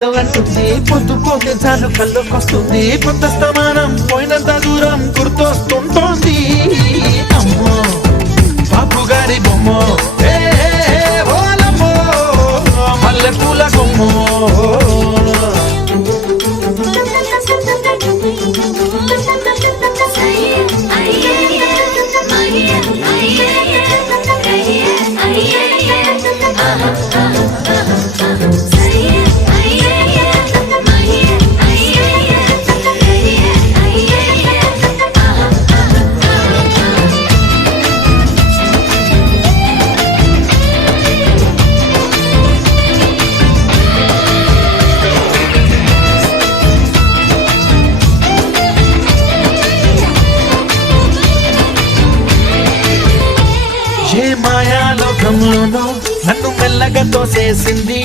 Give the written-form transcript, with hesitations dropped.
అంటుంది పొద్దు పోతే చాలు కళ్ళొకొస్తుంది కొత్త స్థమానం పోయినంత దూరం గుర్తొస్తుంటోంది అమ్మో బాపు గారి బొమ్మ ఓలమ్మో మల్లె పూల కొమ్మో ఏ మాయాలోకంలోనో నన్ను మెల్లగా తోసేసింది